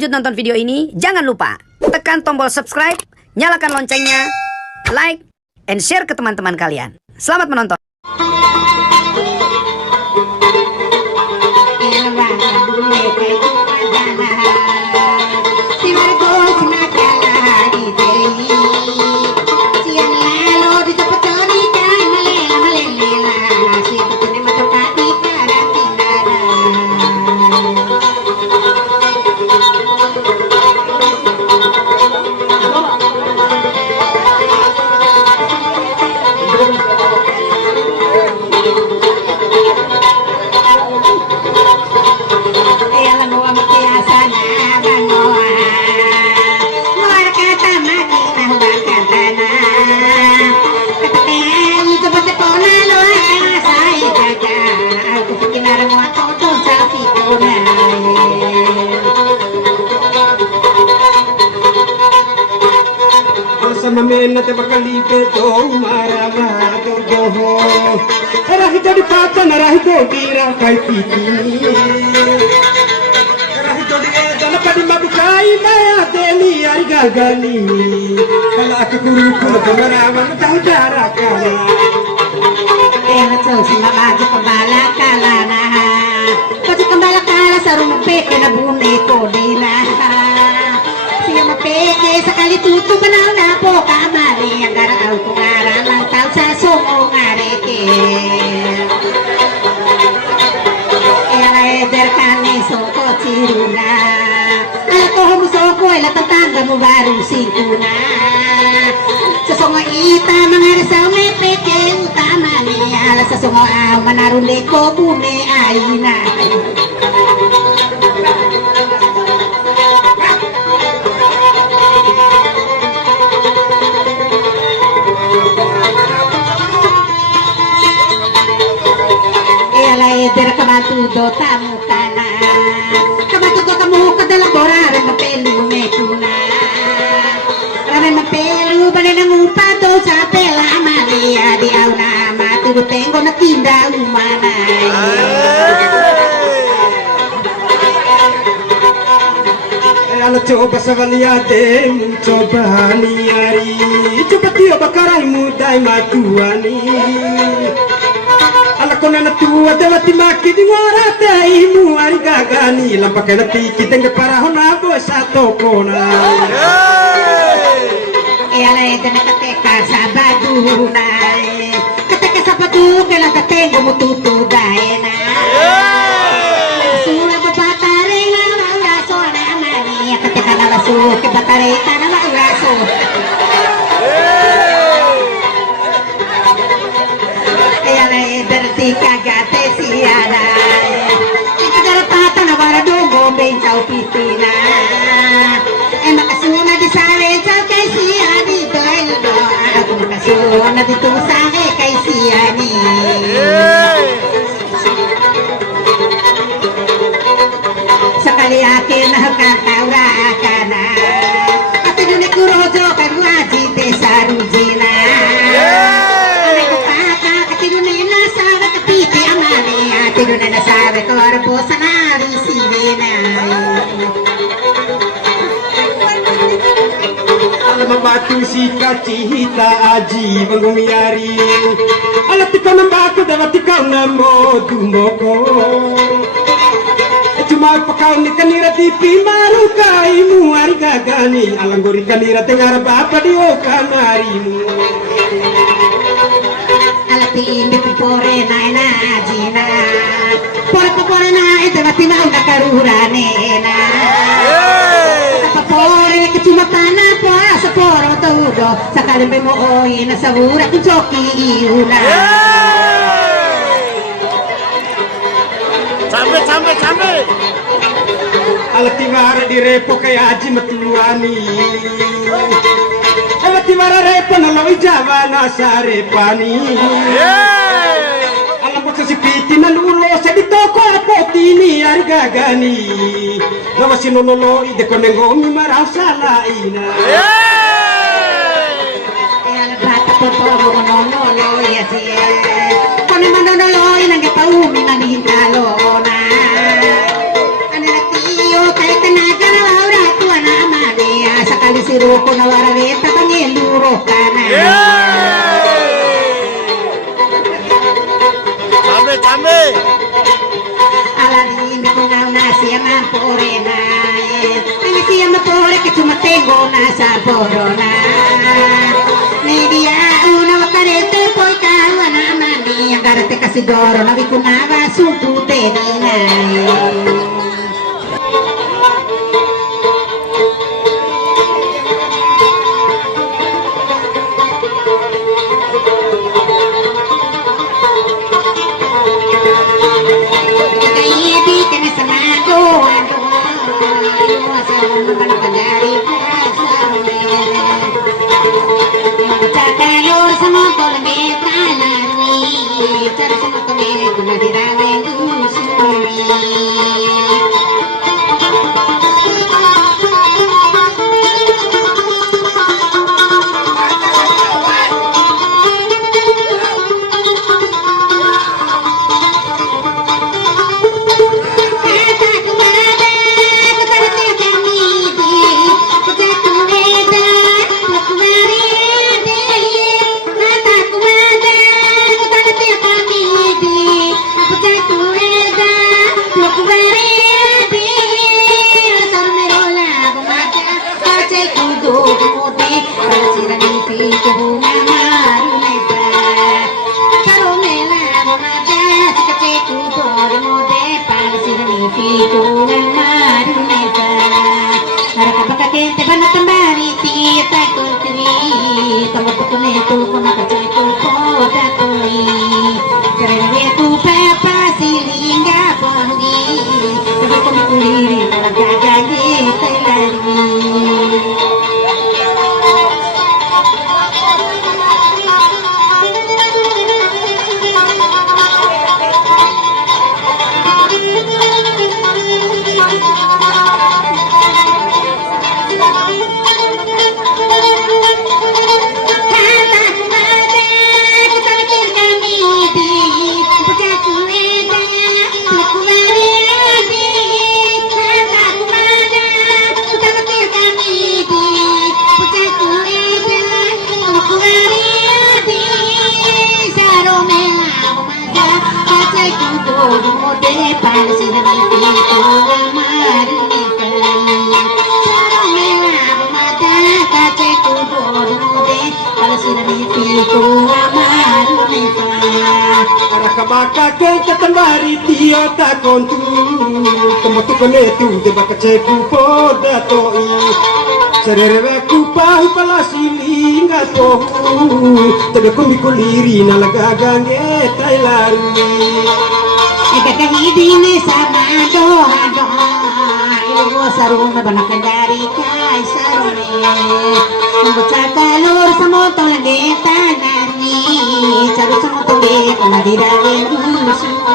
lanjut nonton video ini, jangan lupa tekan tombol subscribe, nyalakan loncengnya, like, and share ke teman-teman kalian. Selamat menonton. Namena te bakalibe do marama do doho rahi jadi pata narahi do dira kai piti rahi do dira jana padi mabukai maya deli ari gagani kala aku guru ku marama tahu cara kala so sinabagi pambala kala na kasi pambala kala sa rumpe na bune ko dila siya mapeke sakali tutu panaw na po kamali ang garaw kung aram ang tao sa sumong areke ela eder kani soko chiruna ala ko humusoko ela tatangga mo baru sikuna sa songa ita mga resaw may peke utama niya ala sa songa manarunde ko bune ayina Dera kamatudo tamu kana kamatudo kamu kadalabora re mapelu mekuna rame mapelu bale nang upado sa pela maria di auna matudo tengo na tinda umana ala coba savaliate coba niari coba tio bakarai mudai matuani kona na tua dewa timaki di ngora taimu ari gagani lampak na tiki tengge para hona bo sato kona ala edena kateka sabadu nai kateka sabadu kala katengo mututu daena sura babatare na raso na mani kateka na raso ke batare kana na raso kagate siana ikagara pata na wara dogo bensau pitina makasuna di sare sa kay siani doelo ako makasuna di tusake kay siani sakali akin na kataura kana ati ni kurojo kanwaji te sarujina Tino na nasabi ko po sa narisibina alam mabatu si kachihita aji mangumiyari alat ikaw ng bako dapat ikaw na mo dumoko cuma pakaw ni kanira tipi maru kai mu ari gagani alang gori kanira tengar bapa di o kamarimu alati indi pupore na ina ajina pore na ete mati mau na karura nena pore kecuma kana po sa poro todo sakali be mo oi na sawura kun choki iuna sampai alati mara di repo kaya aji matuani alati mara repo na lawi jawa na sare pani si piti na lulo sa dito ko apotini ari gagani nawa sinulolo ide ko nengongi marasa laina ala bata po mo no ya siya kone manolo inang paumi na hintalo na ana tiyo kay tanaga na ko na waraweta pangiluro ka na. Tambe. Alamin ko na siya mampore na. Ang siya mampore que cuma tengo na sa borona. Media una wakarete poi kawa na mani ang garate kasi doro na bikunava sumpute na. Kabakake katambari tio ta kontu Tomotu konetu de bakache kupo datoi Serereve kupa hupala silinga tohu Tebe kumi kuliri na lagagange tailaru Ikakahidine sama doa Ibu saruna banakan dari kai sarune Membaca talur samotong lagi tanani Caru samotong dek madirawe musumi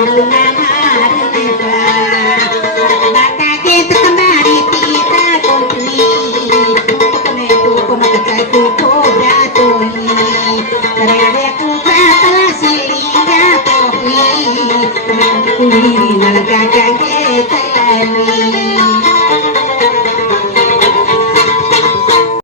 Baka kita kembali kita kontri Kunetu kumakacay kuko datoni Karere kukatala silinga pohi Kumakuli nalagagagay talani